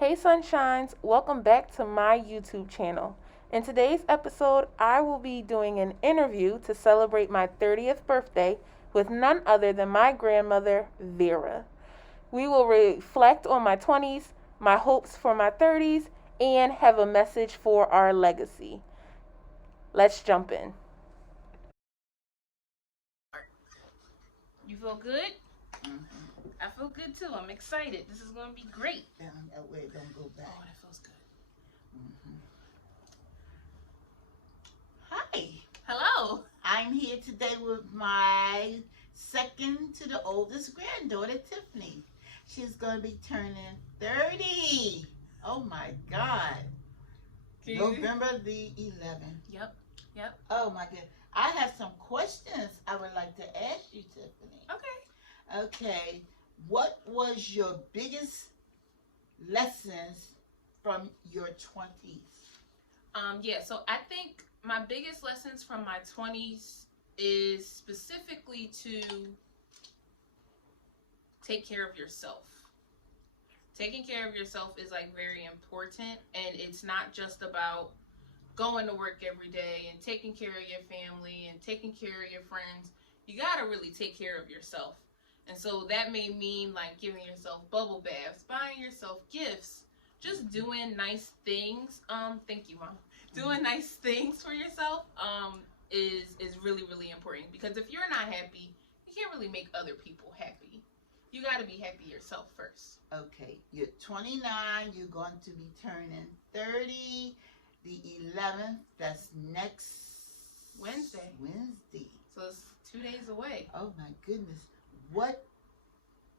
Hey Sunshines, welcome back to my YouTube channel. In today's episode, I will be doing an interview to celebrate my 30th birthday with none other than my grandmother, Vera. We will reflect on my 20s, my hopes for my 30s, and have a message for our legacy. Let's jump in. You feel good? Mm-hmm. I feel good too. I'm excited. This is going to be great. That way it don't go back. Oh, that feels good. Mm-hmm. Hi, Hello. I'm here today with my second to the oldest granddaughter, Tiffany. She's going to be turning 30. Oh my God. November the 11th. Yep. Oh my God. I have some questions I would like to ask you, Tiffany. Okay. Okay. What was your biggest lessons from your 20s? Yeah, so I think my biggest lessons from my 20s is specifically to take care of yourself. Taking care of yourself is like very important, and it's not just about going to work every day and taking care of your family and taking care of your friends. You got to really take care of yourself. And so that may mean like giving yourself bubble baths, buying yourself gifts, just doing nice things. Thank you, Mom. Doing nice things for yourself is really, really important, because if you're not happy, you can't really make other people happy. You got to be happy yourself first. Okay, you're 29, you're going to be turning 30 the 11th. That's next Wednesday. So it's 2 days away. Oh my goodness. What,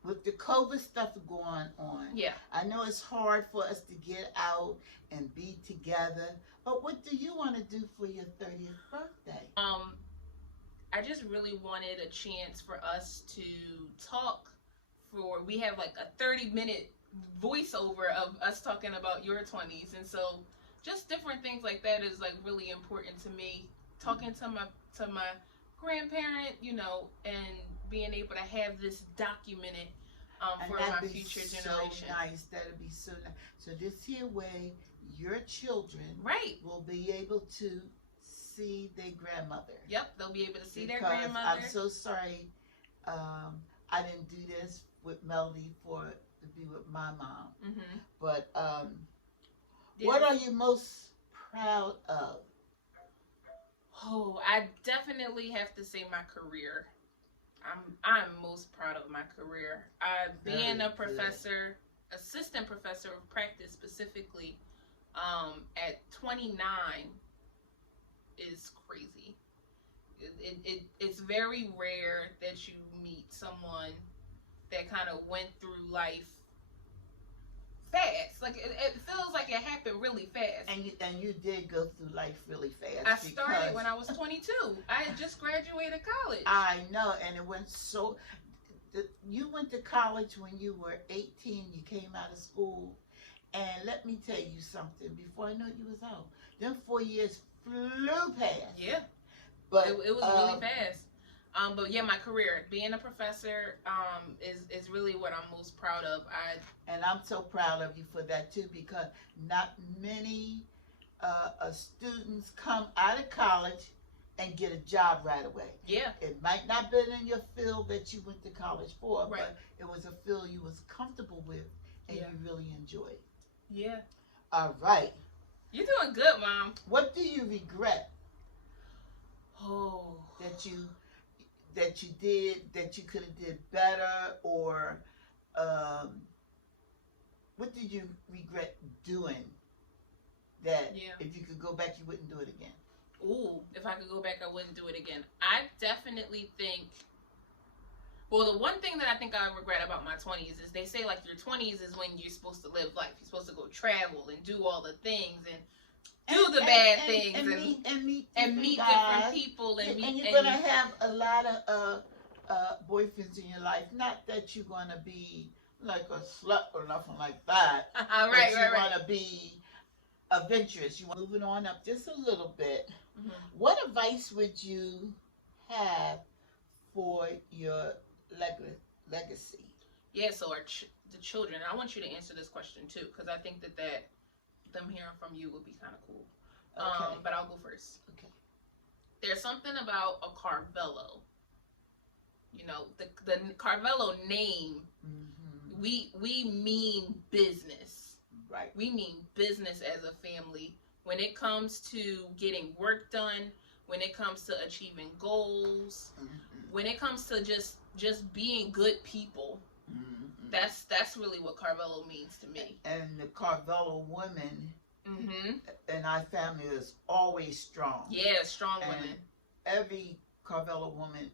with the COVID stuff going on, Yeah. I know it's hard for us to get out and be together, but what do you want to do for your 30th birthday? I just really wanted a chance for us to talk. We have like a 30-minute voiceover of us talking about your 20s, and so just different things like that is like really important to me. Talking to my grandparent, and being able to have this documented for my future generation. So nice. That'd be so nice. So this here way, your children will be able to see their grandmother. Yep, they'll be able to see their Because grandmother. I'm so sorry, I didn't do this with Melody to be with my mom. Mm-hmm. But what are you most proud of? Oh, I definitely have to say my career. I'm most proud of my career. Being a professor, assistant professor of practice specifically, at 29 is crazy. It's very rare that you meet someone that kind of went through life fast. Like it feels like it happened really fast. And you did go through life really fast. I started when I was 22. I had just graduated college. I know, and it went so. You went to college when you were 18. You came out of school, and let me tell you something. Before I know you was out, them 4 years flew past. Yeah, but it was really fast. But yeah, my career, being a professor, is really what I'm most proud of. And I'm so proud of you for that too, because not many students come out of college and get a job right away. Yeah. It might not have been in your field that you went to college for, right. But it was a field you was comfortable with and you really enjoyed. Yeah. All right. You're doing good, Mom. What do you regret? Oh. That you could have did better, or what did you regret doing that if you could go back you wouldn't do it again? Ooh, if I could go back I wouldn't do it again. I definitely think, well, the one thing that I think I regret about my 20s is they say like your 20s is when you're supposed to live life. You're supposed to go travel and do all the things and do the bad things and meet different people and you're gonna have a lot of boyfriends in your life. Not that you're gonna be like a slut or nothing like that. Right. You wanna be adventurous. You want moving on up just a little bit. Mm-hmm. What advice would you have for your legacy? Yeah, so the children. I want you to answer this question too, because I think that them hearing from you would be kind of cool. Okay. But I'll go first. Okay. There's something about a Carvello. You know, the Carvello name. Mm-hmm. We mean business. Right. We mean business as a family. When it comes to getting work done, when it comes to achieving goals, Mm-hmm. when it comes to just being good people, Mm-hmm. that's really what Carvello means to me. And the Carvello women Mm-hmm. in our family is always strong. Yeah, strong And women. every Carvello woman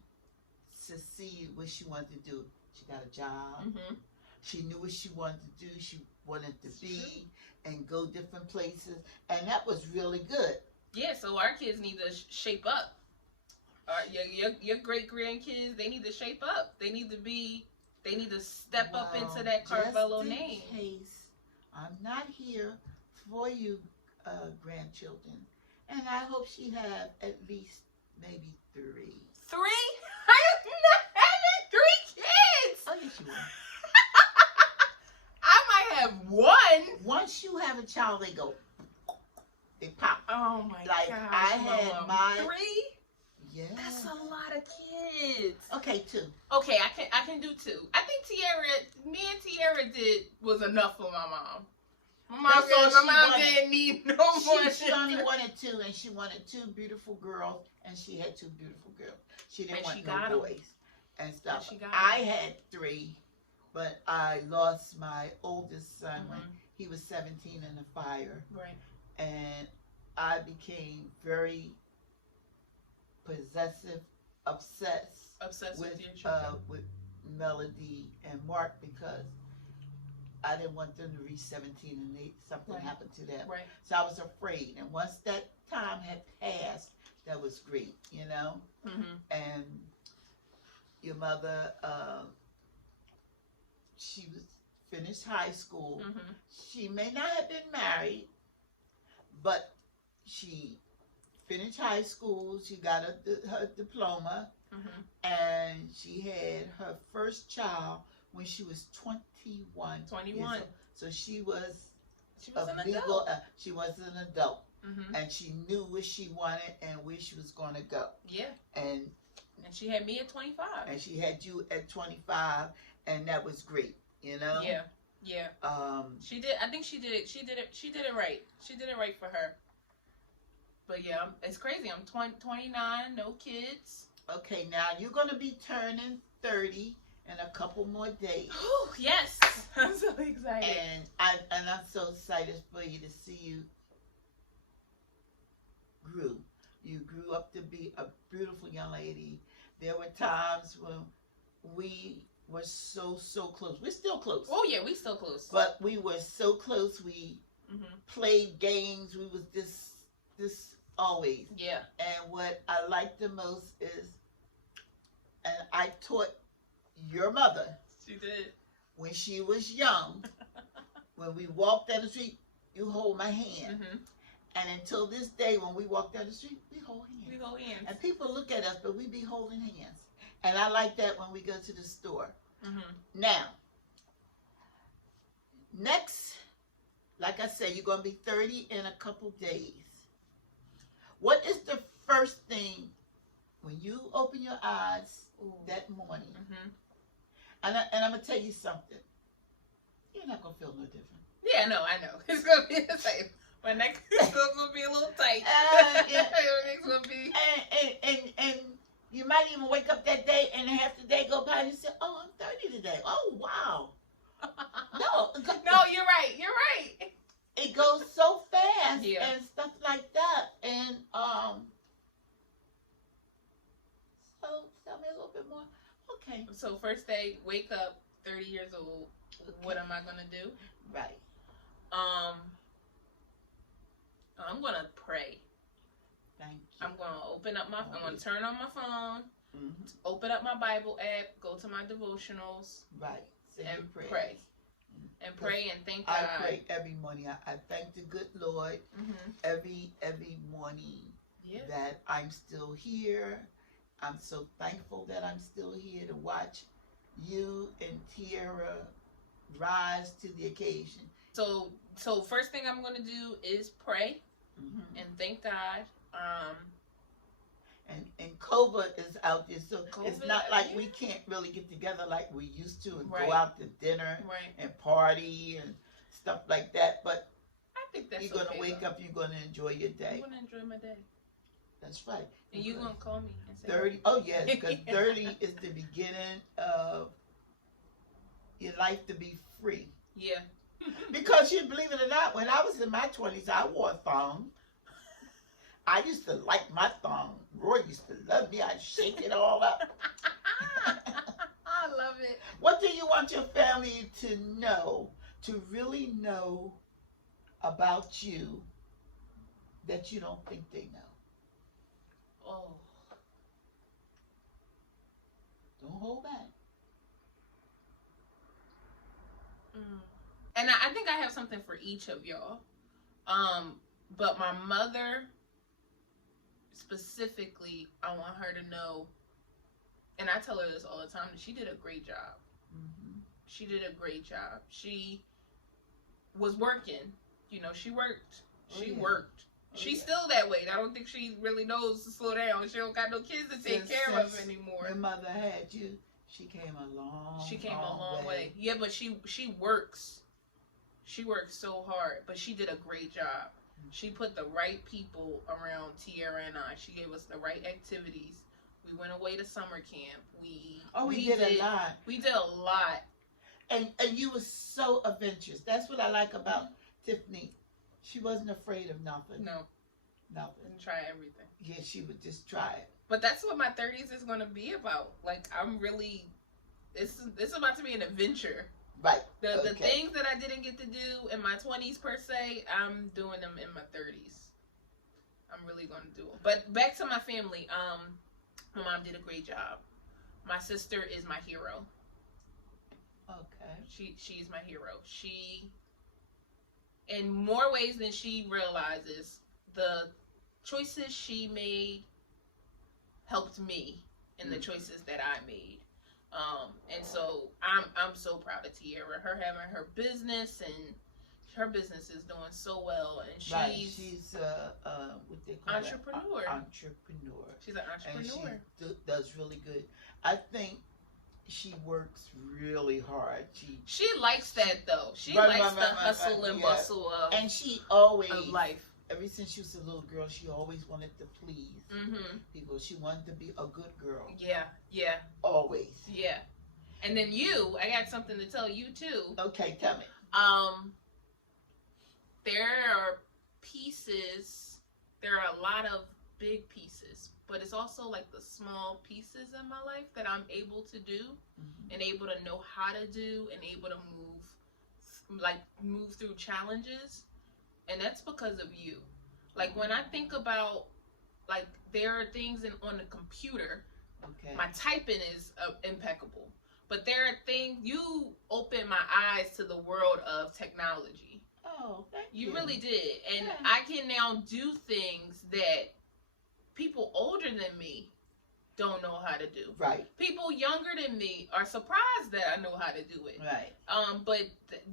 succeeded what she wanted to do. She got a job. Mm-hmm. She knew what she wanted to do. She wanted to be and go different places, and that was really good. Yeah, so our kids need to shape up. Your great grandkids, they need to shape up. They need to step up into that Carvello just in name. Case I'm not here for you, grandchildren, and I hope she have at least maybe 3. 3? I am not having 3 kids. Oh, yes, you will. I might have 1. Once you have a child, they pop. Oh my Like, gosh, I had Mom. my- 3? Yeah. That's a lot of kids. Okay, 2. Okay, I can do 2. I think me and Tiara was enough for my mom. My That's all she mom wanted. didn't need no more. She only wanted 2, and she wanted 2 beautiful girls, and she had 2 beautiful girls. She didn't And want she no got 'em. boys and stuff. And she got 'em. I had 3, but I lost my oldest son when he was 17 in the fire, Right. and I became very possessive, obsessed Obsessed with your children. with Melody and Mark because I didn't want them to reach 17 and something Right. happened to them. Right. So I was afraid. And once that time had passed, that was great, you know? Mm-hmm. And your mother, she was finished high school. Mm-hmm. She may not have been married, but she finished high school. She got her diploma. Mm-hmm. And she had her first child when she was 21. 21. So she was an legal. adult. She was an adult, Mm-hmm. and she knew what she wanted and where she was going to go. Yeah. And she had me at 25. And she had you at 25, and that was great. You know. Yeah. Yeah. She did. I think she did it. She did it right. She did it right for her. But yeah, it's crazy. I'm 29, no kids. Okay, now you're going to be turning 30 in a couple more days. Oh, yes. I'm so excited. And I'm so excited for you to see you grew. You grew up to be a beautiful young lady. There were times when we were so close. We're still close. Oh, yeah, we still close. But we were so close. We played games. We was this always. Yeah. And what I like the most is, and I taught your mother. She did. When she was young, when we walked down the street, you hold my hand. Mm-hmm. And until this day, when we walk down the street, we hold hands. We hold hands. And people look at us, but we be holding hands. And I like that when we go to the store. Mm-hmm. Now, next, like I said, you're going to be 30 in a couple days. What is the first thing when you open your eyes that morning? Mm-hmm. And I'm going to tell you something. You're not going to feel no different. Yeah, no, I know. It's going to be the same. My neck is still going to be a little tight. Yeah. It's going to be... And you might even wake up that day and half the day go by and you say, oh, I'm 30 today. Oh, wow. No, you're right. You're right. It goes so fast Yeah. and stuff like that. And so tell me a little bit more. Okay. So first day, wake up, 30 years old. Okay. What am I gonna do? Right. I'm gonna pray. Thank you. I'm gonna I'm gonna turn on my phone, Mm-hmm. open up my Bible app, go to my devotionals, Right. Say and your prayers. pray. And pray and thank God. I pray every morning. I thank the good Lord Mm-hmm. every morning Yeah. that I'm still here. I'm so thankful that I'm still here to watch you and Tiara rise to the occasion. So first thing I'm gonna do is pray and thank God. And COVID is out there, so COVID, it's not like we can't really get together like we used to and Right. go out to dinner Right. and party and stuff like that. But I think that's you're gonna okay, wake though. up, you're gonna enjoy your day. I'm gonna enjoy my day. That's right. And you're gonna call me and say 30. Oh yes, because 30 is the beginning of your life to be free. Yeah. Because you believe it or not, when I was in my 20s, I wore a thong. I used to like my thong. Roy used to love me. I'd shake it all up. I love it. What do you want your family to know, to really know about you that you don't think they know? Oh. Don't hold back. And I think I have something for each of y'all. But my mother specifically, I want her to know, and I tell her this all the time, that she did a great job. She did a great job. She was working. You know, she worked. She worked. She's still that way. I don't think she really knows to slow down. She don't got no kids to take care of anymore. Your mother had you. She came a long way. Yeah, but she works. She works so hard, but she did a great job. She put the right people around Tierra and I. She gave us the right activities. We went away to summer camp. We did a lot. We did a lot. And you were so adventurous. That's what I like about Tiffany. She wasn't afraid of nothing. No. Nothing. And try everything. Yeah, she would just try it. But that's what my 30s is going to be about. Like, I'm really, this is about to be an adventure. Right. The things that I didn't get to do in my 20s per se, I'm doing them in my 30s. I'm really going to do them. But back to my family. My mom did a great job. My sister is my hero. Okay. She's my hero. She, in more ways than she realizes, the choices she made helped me in the choices that I made. And so I'm so proud of Tierra. Her having her business, and her business is doing so well, and she's what they call entrepreneur. Entrepreneur. She's an entrepreneur. And she does really good. I think she works really hard. She likes that though. She likes the hustle and bustle of, and she always of life. Ever since she was a little girl, she always wanted to please people. She wanted to be a good girl. Yeah. Always. Yeah. And then I got something to tell you too. Okay, tell me. There are pieces. There are a lot of big pieces, but it's also like the small pieces in my life that I'm able to do and able to know how to do and able to move through challenges. And that's because of you. Like, when I think about, like, there are things on the computer. Okay. My typing is impeccable. But there are things, you opened my eyes to the world of technology. Oh, thank you. You really did. And I can now do things that people older than me don't know how to do. Right. People younger than me are surprised that I know how to do it. Right. But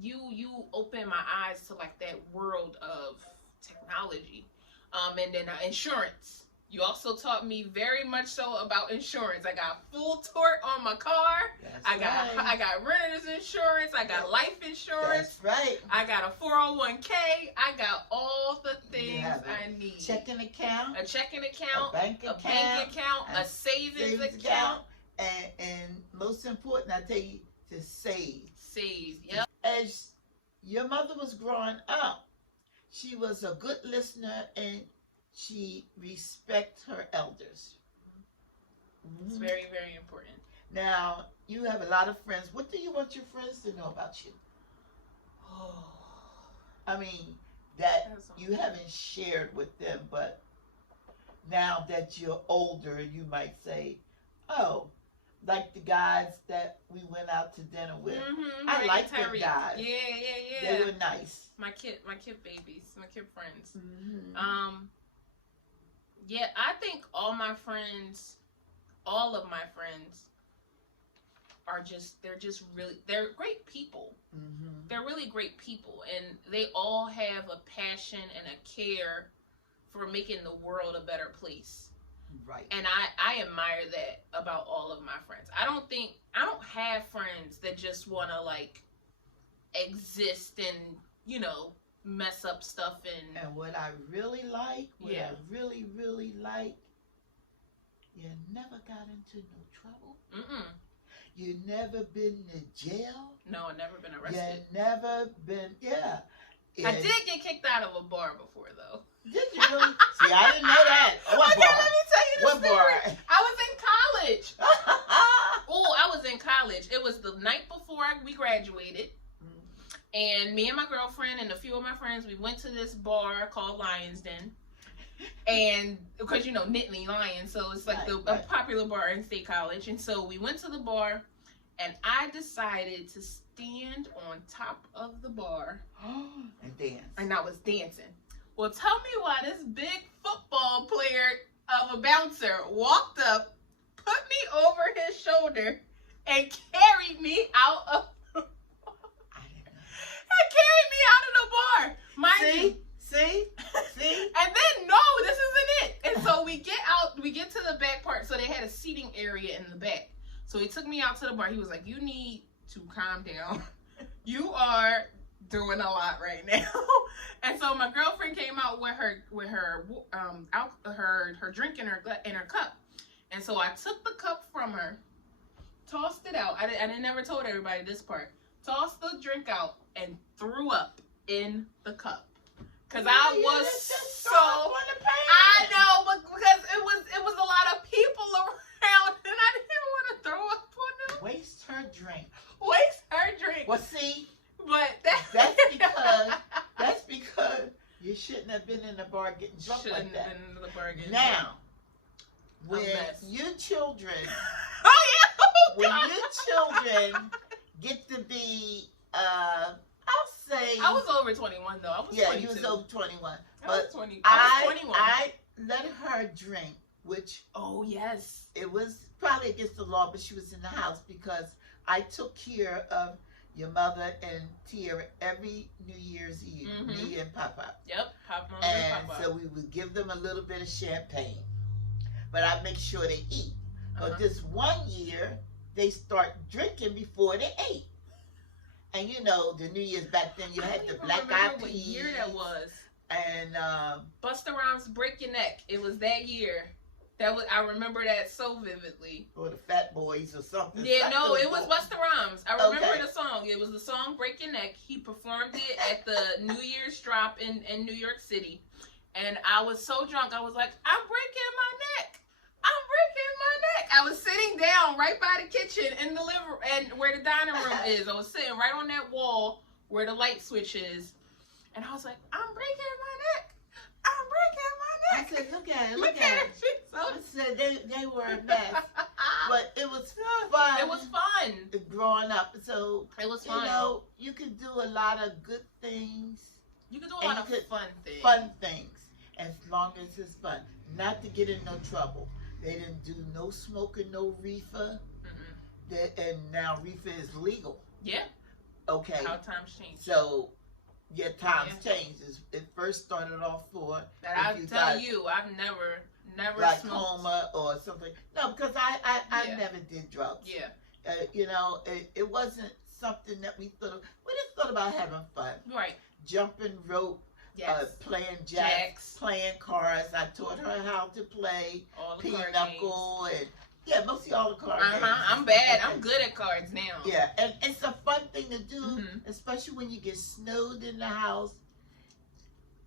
you open my eyes to like that world of technology. And then insurance. You also taught me very much so about insurance. I got full tort on my car. I got renter's insurance. I got life insurance. That's right. I got a 401k. I got all the things I need. Checking account. A checking account. A bank account. A savings account. And most important, I tell you, to save. Save, yep. As your mother was growing up, she was a good listener and she respects her elders. It's very, very important. Now, you have a lot of friends. What do you want your friends to know about you? I mean, that you haven't shared with them, but now that you're older, you might say, oh, like the guys that we went out to dinner with. I like them guys. Yeah. They were nice. My kid babies, my kid friends. Yeah, I think all of my friends they're great people. Mm-hmm. They're really great people, and they all have a passion and a care for making the world a better place. Right. And I admire that about all of my friends. I don't have friends that just want to like exist and, you know, mess up stuff. And what I really like, I really, really like, you never got into no trouble. Mm-mm. You never been to jail. No, I've never been arrested. You never been, I did get kicked out of a bar before, though. Did you really? See, I didn't know that. What bar? Let me tell you the What story. bar? I was in college. I was in college. It was the night before we graduated. And me and my girlfriend and a few of my friends, we went to this bar called Lion's Den. And because, you know, Nittany Lion, so it's like a popular bar in State College. And so we went to the bar, and I decided to stand on top of the bar and dance. And I was dancing. Well, tell me why this big football player of a bouncer walked up, put me over his shoulder, and carried me out of the bar. See? And then, no, this isn't it. And so we get to the back part. So they had a seating area in the back. So he took me out to the bar. He was like, you need to calm down. You are doing a lot right now. And so my girlfriend came out with her drink in her cup. And so I took the cup from her, tossed it out. I never told everybody this part. Tossed the drink out and threw up in the cup. Cause I was so I know, but because it was a lot of people around, and I didn't want to throw up on them. Waste her drink. Well, see, but that's because you shouldn't have been in the bar getting drunk like that. Been in the bar getting now, when you children, when God. you children get to be, I'll say, I was over 21 though. I was 22. You was over 21. I was 21. I let her drink, which yes, it was probably against the law, but she was in the house because I took care of your mother and Tierra every New Year's Eve, me and Papa. Yep, Papa and Papa. So we would give them a little bit of champagne, but I make sure they eat. But this one year, they start drinking before they ate. And you know, the New Year's back then, you had the black eyed peas. What year that was? And Busta Rhymes "Break Your Neck." It was that year. I remember that so vividly. Or the Fat Boys or something. Yeah, no, it was Busta Rhymes. I remember the song. It was the song "Break Your Neck." He performed it at the New Year's drop in New York City, and I was so drunk. I was like, "I'm breaking my neck. I'm breaking my neck." I was sitting down right by the kitchen in the living and where the dining room is. I was sitting right on that wall where the light switch is, and I was like, "I'm breaking my neck. I'm breaking my neck." I said, "Look at it. I said they were a mess, but it was fun. It was fun growing up. So it was fun. You know, you can do a lot of good things. You can do a lot of fun things. Fun things, as long as it's fun. Not to get in no trouble. They didn't do no smoking, no reefer. And now reefer is legal. Yeah. Okay. How times change. So, times change. It first started off for. That I've never like smoked. coma or something. No, because I never did drugs. Yeah. You know, it wasn't something that we thought of. We just thought about having fun. Right. Jumping rope. Yes. Playing jacks, playing cards. I taught her how to play pinochle and mostly all the card games. I'm bad. I'm good at cards now. Yeah, and it's a fun thing to do, especially when you get snowed in the house.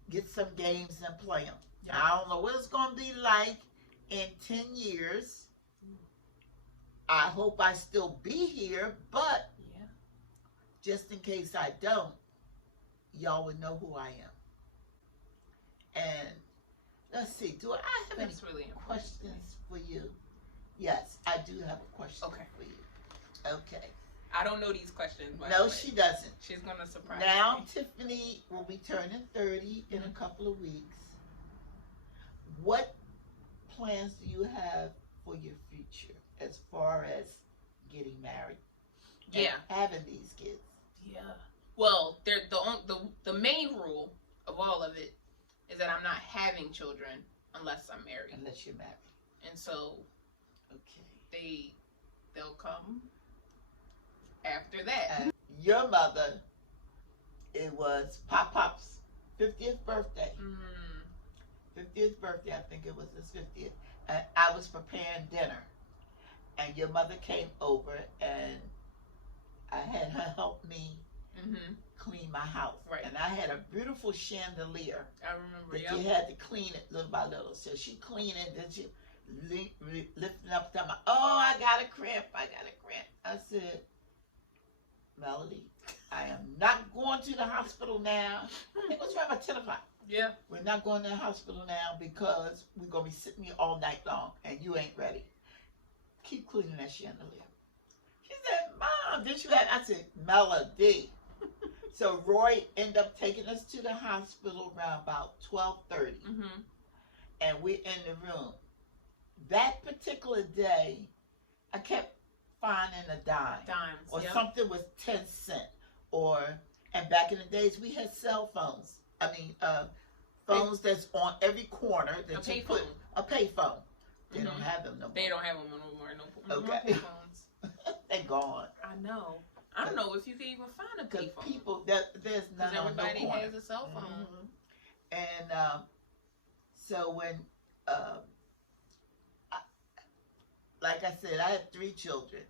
Get some games and play them. Yeah. I don't know what it's going to be like in 10 years. I hope I still be here, but just in case I don't, y'all would know who I am. And let's see, do I have any questions for you? Yes, I do have a question for you. Okay. I don't know these questions. No, she doesn't. She's going to surprise me. me. Tiffany will be turning 30 in a couple of weeks. What plans do you have for your future as far as getting married. Yeah. And having these kids. Yeah. Well, the main rule of all of it is that I'm not having children unless I'm married. Unless you're married. And so, okay, they'll come after that. And your mother, it was Pop's 50th birthday. 50th birthday, I think it was his 50th. And I was preparing dinner. And your mother came over and I had her help me clean my house. Right. And I had a beautiful chandelier. I remember, that you had to clean it little by little. So she cleaned it, then she lifting up, talking about, oh, I got a cramp. I said, Melody, I am not going to the hospital now. It was around about 10 o'clock. Yeah. We're not going to the hospital now because we're going to be sitting here all night long and you ain't ready. Keep cleaning that chandelier. She said, Mom, did you have? I said, Melody. So Roy ended up taking us to the hospital around about 12:30. And we're in the room. That particular day, I kept finding a dime. Dimes. Or something was 10 cents. And back in the days, we had cell phones. I mean, phones that's on every corner. That you put a payphone. They don't have them no more. They don't have them no more. No okay. phones. They're gone. I know. I don't know if you can even find a payphone. People, there's none on no corner. Everybody has a cell phone. And so when, like I said, I had 3 children.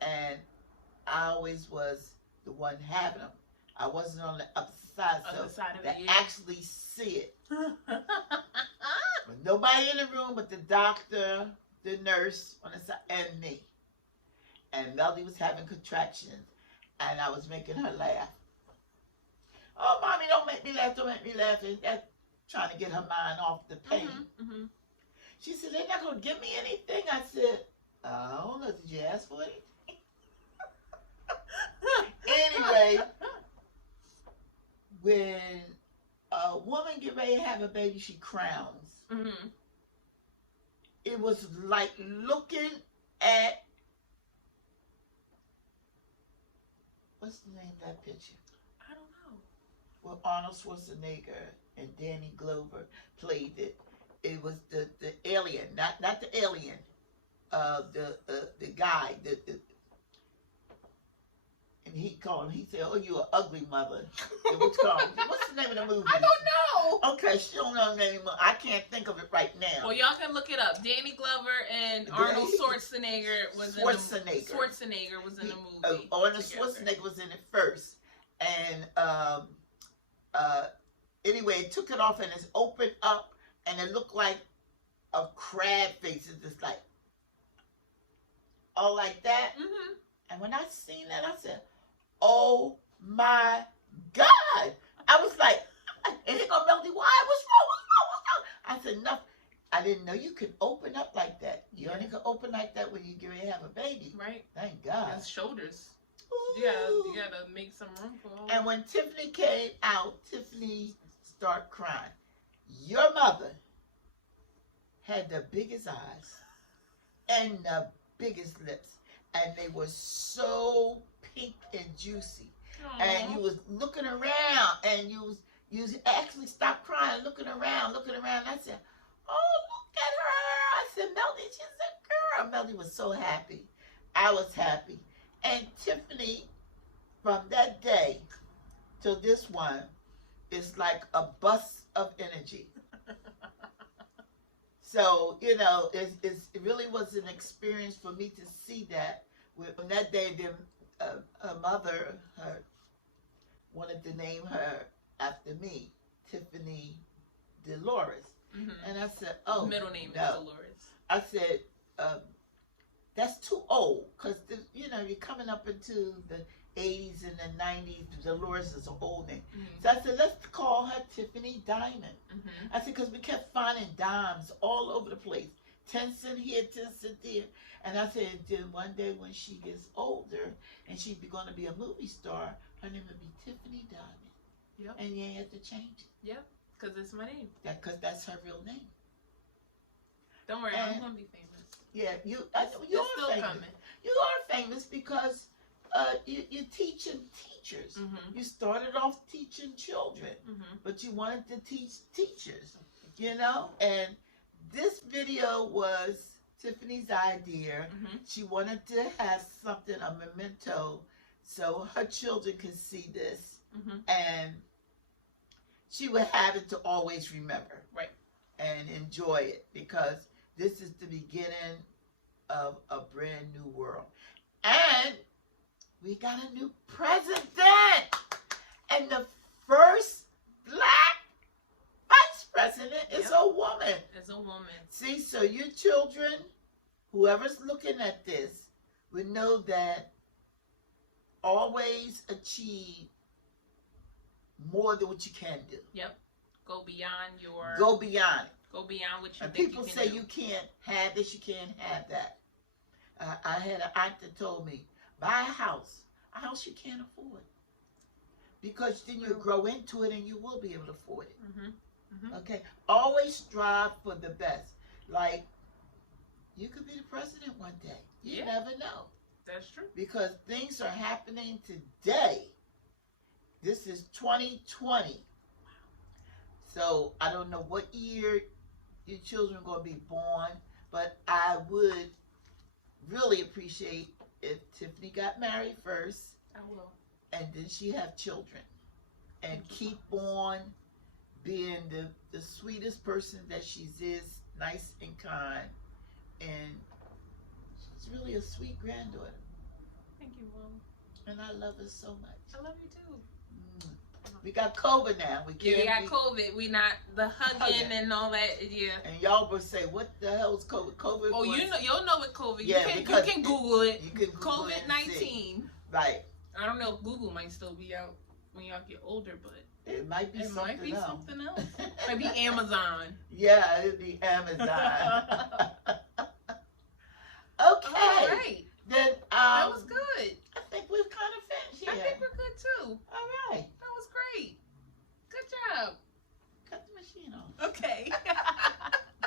And I always was the one having them. I wasn't on the upper side, so they actually see it. Nobody in the room but the doctor, the nurse on the side, and me. And Melody was having contractions, and I was making her laugh. Oh, Mommy, don't make me laugh, And that's trying to get her mind off the pain. She said, they're not going to give me anything. I said, I don't know, did you ask for anything? Anyway, when a woman get ready to have a baby, she crowns. It was like looking at, what's the name of that picture? I don't know. Well, Arnold Schwarzenegger and Danny Glover played it. It was the alien, not the alien, the guy, and he called him. He said, "Oh, you an ugly mother." What's the name of the movie? I don't know. Okay, she don't know the name. I can't think of it right now. Well, y'all can look it up. Danny Glover and Arnold Schwarzenegger was in the movie. Arnold Schwarzenegger was in it first, and anyway, it took it off and it's opened up, and it looked like a crab face. It's just like all like that. And when I seen that, I said, "Oh my God!" I was like, and he gonna Melody, why? What's wrong? I said, nothing. I didn't know you could open up like that. You only can open like that when you get ready to have a baby. Right. Thank God. That's shoulders. Ooh. You gotta make some room for all. And when Tiffany came out, Tiffany started crying. Your mother had the biggest eyes and the biggest lips. And they were so pink and juicy. Aww. And you was looking around, and you actually stopped crying, looking around. And I said, "Oh, look at her!" I said, "Melody, she's a girl." Melody was so happy. I was happy. And Tiffany, from that day to this one, is like a bus of energy. So, it really was an experience for me to see that. When that day, her mother wanted to name her after me, Tiffany Dolores. And I said, "Oh, middle name no." is Dolores. I said, "That's too old, because you're coming up into the 80s and the 90s. Dolores is an old name." So I said, "Let's call her Tiffany Diamond." I said, because we kept finding dimes all over the place. 10 cents here, 10 cents there. And I said, then one day when she gets older and she's going to be a movie star, her name would be Tiffany Diamond. Yep. And you ain't have to change it. Yep, because it's my name. Because that's her real name. Don't worry, I'm going to be famous. Yeah, you're still famous. coming. You are famous because you're teaching teachers. Mm-hmm. You started off teaching children, Mm-hmm. but you wanted to teach teachers, you know? And this video was Tiffany's idea. Mm-hmm. She wanted to have something, a memento, so her children could see this. Mm-hmm. And she would have it to always remember. Right. And enjoy it, because this is the beginning of a brand new world. And we got a new president. And the first black vice president is a woman. As a woman. See, so your children, whoever's looking at this, would know that always achieve more than what you can do. Yep. Go beyond your... Go beyond it. Go beyond what you And think people you can say do. you can't have this, you can't have that. I had an aunt that told me, buy a house you can't afford. Because then you'll grow into it and you will be able to afford it. Mm-hmm. Mm-hmm. Okay? Always strive for the best. Like, you could be the president one day. You never know. That's true. Because things are happening today. This is 2020. So I don't know what year your children are going to be born, but I would really appreciate if Tiffany got married first. I will. And then she have children. And keep on being the sweetest person that she is, nice and kind. And she's really a sweet granddaughter. Thank you, Mom. And I love her so much. I love you too. We got COVID now. We got COVID. We not the hugging and all that. Yeah. And y'all will say, "What the hell is COVID?" COVID. Oh, was, you'll know what COVID. Yeah, you can Google it. You can Google it and see. COVID-19. Right. I don't know if Google might still be out when y'all get older, but it might be something else. Something else. Might be Amazon. Yeah, it'd be Amazon.